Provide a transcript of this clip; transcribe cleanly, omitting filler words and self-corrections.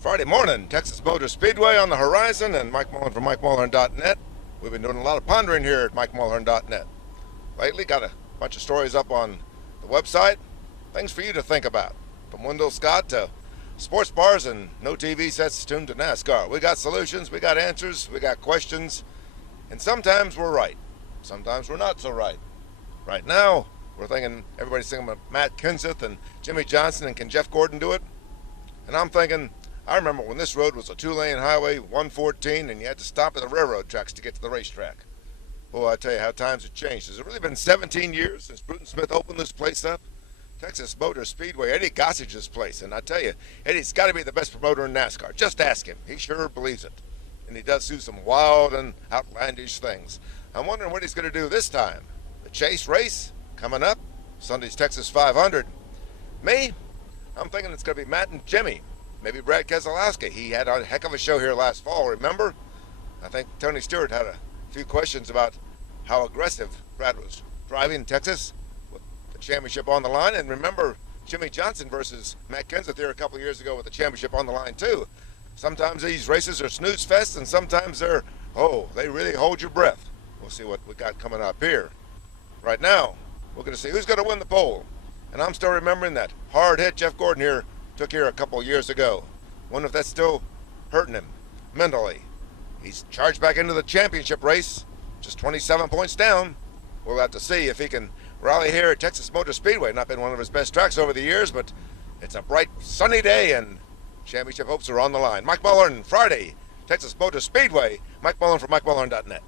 Friday morning, Texas Motor Speedway on the horizon, and Mike Mullen from MikeMullen.net. We've been doing a lot of pondering here at MikeMullen.net. Lately, got a bunch of stories up on the website, things for you to think about. From Wendell Scott to sports bars and no TV sets tuned to NASCAR. We got solutions, we got answers, we got questions, and sometimes we're right. Sometimes we're not so right. Right now, we're thinking, everybody's thinking about Matt Kenseth and Jimmie Johnson, and can Jeff Gordon do it? And I'm thinking, I remember when this road was a two-lane highway, 114, and you had to stop at the railroad tracks to get to the racetrack. Boy, I tell you how times have changed. Has it really been 17 years since Bruton Smith opened this place up? Texas Motor Speedway, Eddie Gossage's place. And I tell you, Eddie's got to be the best promoter in NASCAR. Just ask him. He sure believes it. And he does do some wild and outlandish things. I'm wondering what he's going to do this time. The Chase race coming up, Sunday's Texas 500. Me, I'm thinking it's going to be Matt and Jimmy. Maybe Brad Keselowski. He had a heck of a show here last fall, remember? I think Tony Stewart had a few questions about how aggressive Brad was driving in Texas with the championship on the line. And remember Jimmie Johnson versus Matt Kenseth here a couple of years ago with the championship on the line too. Sometimes these races are snooze fest, and sometimes they're, they really hold your breath. We'll see what we got coming up here. Right now, we're going to see who's going to win the pole. And I'm still remembering that hard hit Jeff Gordon here took here a couple of years ago. Wonder if that's still hurting him mentally. He's charged back into the championship race, just 27 points down. We'll have to see if he can rally here at Texas Motor Speedway. Not been one of his best tracks over the years, but it's a bright, sunny day, and championship hopes are on the line. Mike Mullen, Friday, Texas Motor Speedway. Mike Mullen from MikeMullen.net.